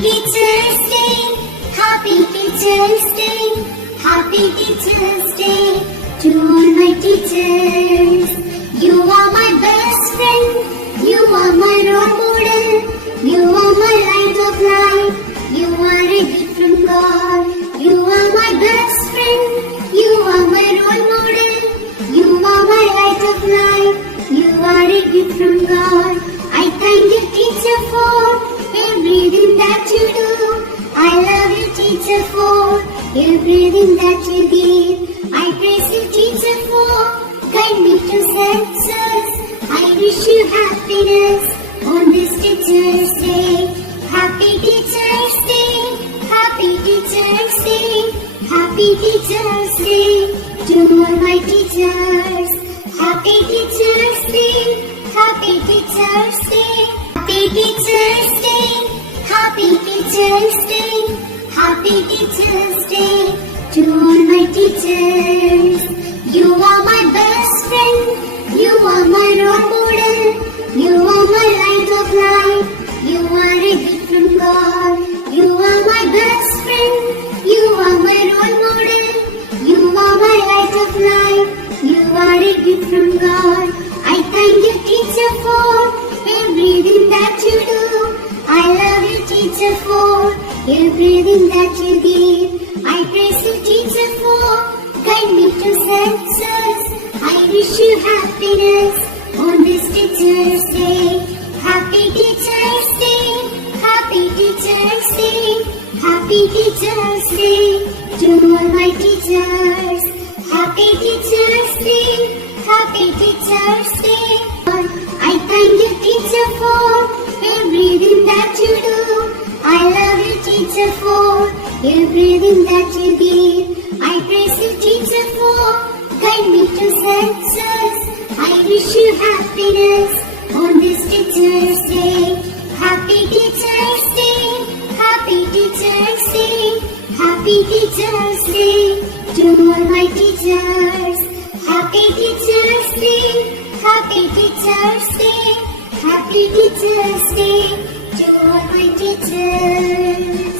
Teacher's Day, Happy Teacher's Day, Happy Teacher's Day to all my teachers. You are my best friend, you are my role model, you are my light of life, you are a gift from God. You are my best friend, you are my role model, you are my light of life, you are a gift from God. I thank you, teacher, for everything that you do. I love you, teacher, for everything that you give. I praise you, teacher, for guide me to success. I wish you happiness on this Teacher's Day. Happy Teacher's Day, Happy Teacher's Day, Happy Teacher's Day to all my teachers. Happy Teacher's Day, Happy Teacher's Day, Happy Teacher's Day, Happy Teacher's Day, Happy Teacher's Day to all my teachers. You are my best friend, you are my role model, you are my light of life, you are a gift from God. You are my best friend, you are my role model, you are my light of life, you are a gift from God. I thank you, teacher, for everything that you do. I love you, teacher, for everything that you give. I praise you, teacher, for guide me to success. I wish you happiness on this Teacher's Day. Happy Teacher's Day, Happy Teacher's Day, Happy Teacher's Day to all my teachers. Happy Teacher's Day, Happy Teacher's Day. I thank you, teacher, for everything that you do. I love you, teacher, for everything that you give. I praise you, teacher, for guide me to success. I wish you happiness on this Teacher's Day. Happy Teacher's Day, Happy Teacher's Day, Happy Teacher's Day to all my teachers. Happy Teacher's Day, Happy Teacher's Day, Happy Teacher's Day to all my teachers.